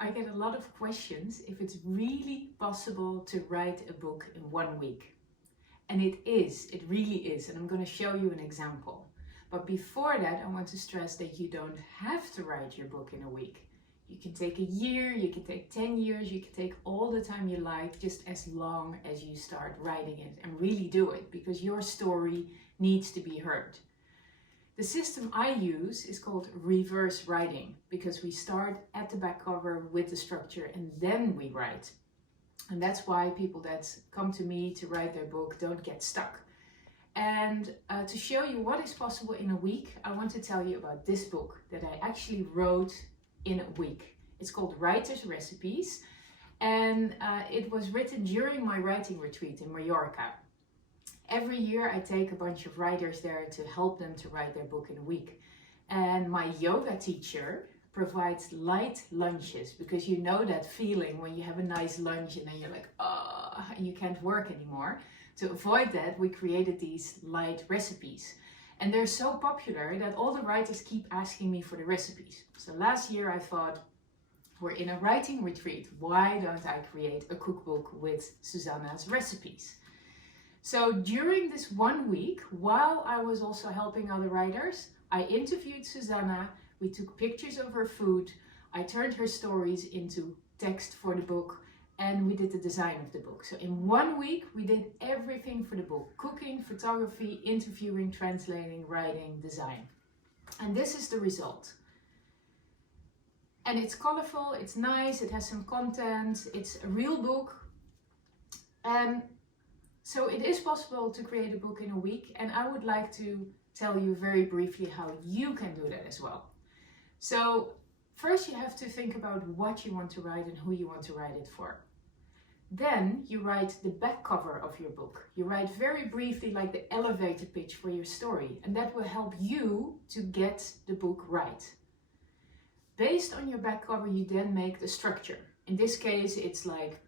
I get a lot of questions if it's really possible to write a book in 1 week. And it really is. And I'm going to show you an example. But before that, I want to stress that you don't have to write your book in a week. You can take a year, you can take 10 years, you can take all the time you like, just as long as you start writing it and really do it, because your story needs to be heard. The system I use is called reverse writing, because we start at the back cover with the structure and then we write. And that's why people that come to me to write their book don't get stuck. And to show you what is possible in a week, I want to tell you about this book that I actually wrote in a week. It's called Writer's Recipes, and it was written during my writing retreat in Mallorca. Every year I take a bunch of writers there to help them to write their book in a week. And my yoga teacher provides light lunches, because you know that feeling when you have a nice lunch and then you're like, oh, and you can't work anymore. To avoid that, we created these light recipes. And they're so popular that all the writers keep asking me for the recipes. So last year I thought, we're in a writing retreat, why don't I create a cookbook with Susanna's recipes? So during this 1 week, while I was also helping other writers, I interviewed Susanna, we took pictures of her food, I turned her stories into text for the book, and we did the design of the book. So in 1 week, we did everything for the book: cooking, photography, interviewing, translating, writing, design. And this is the result. And it's colorful, it's nice, it has some content, it's a real book. And so it is possible to create a book in a week, and I would like to tell you very briefly how you can do that as well. So first you have to think about what you want to write and who you want to write it for. Then you write the back cover of your book. You write very briefly, like the elevator pitch for your story, and that will help you to get the book right. Based on your back cover, you then make the structure. In this case, it's like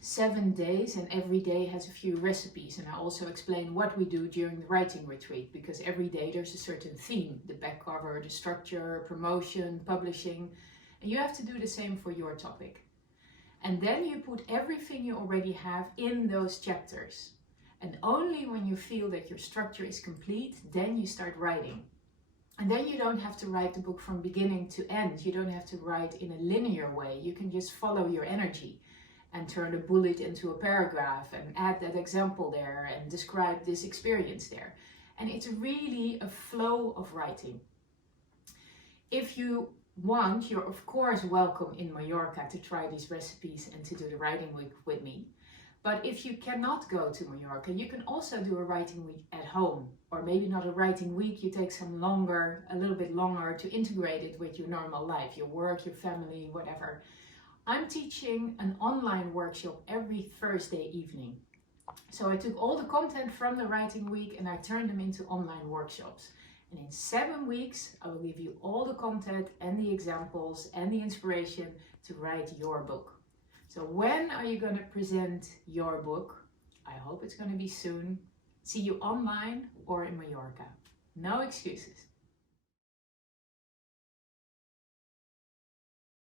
7 days, and every day has a few recipes, and I also explain what we do during the writing retreat, because every day there's a certain theme: the back cover, the structure, promotion, publishing, and you have to do the same for your topic. And then you put everything you already have in those chapters, and only when you feel that your structure is complete, then you start writing. And then you don't have to write the book from beginning to end. You don't have to write in a linear way. You can just follow your energy and turn a bullet into a paragraph and add that example there and describe this experience there. And it's really a flow of writing. If you want, you're of course welcome in Mallorca to try these recipes and to do the writing week with me. But if you cannot go to Mallorca, you can also do a writing week at home. Or maybe not a writing week, you take a little bit longer to integrate it with your normal life, your work, your family, whatever. I'm teaching an online workshop every Thursday evening. So I took all the content from the writing week and I turned them into online workshops. And in 7 weeks, I will give you all the content and the examples and the inspiration to write your book. So when are you going to present your book? I hope it's going to be soon. See you online or in Mallorca. No excuses.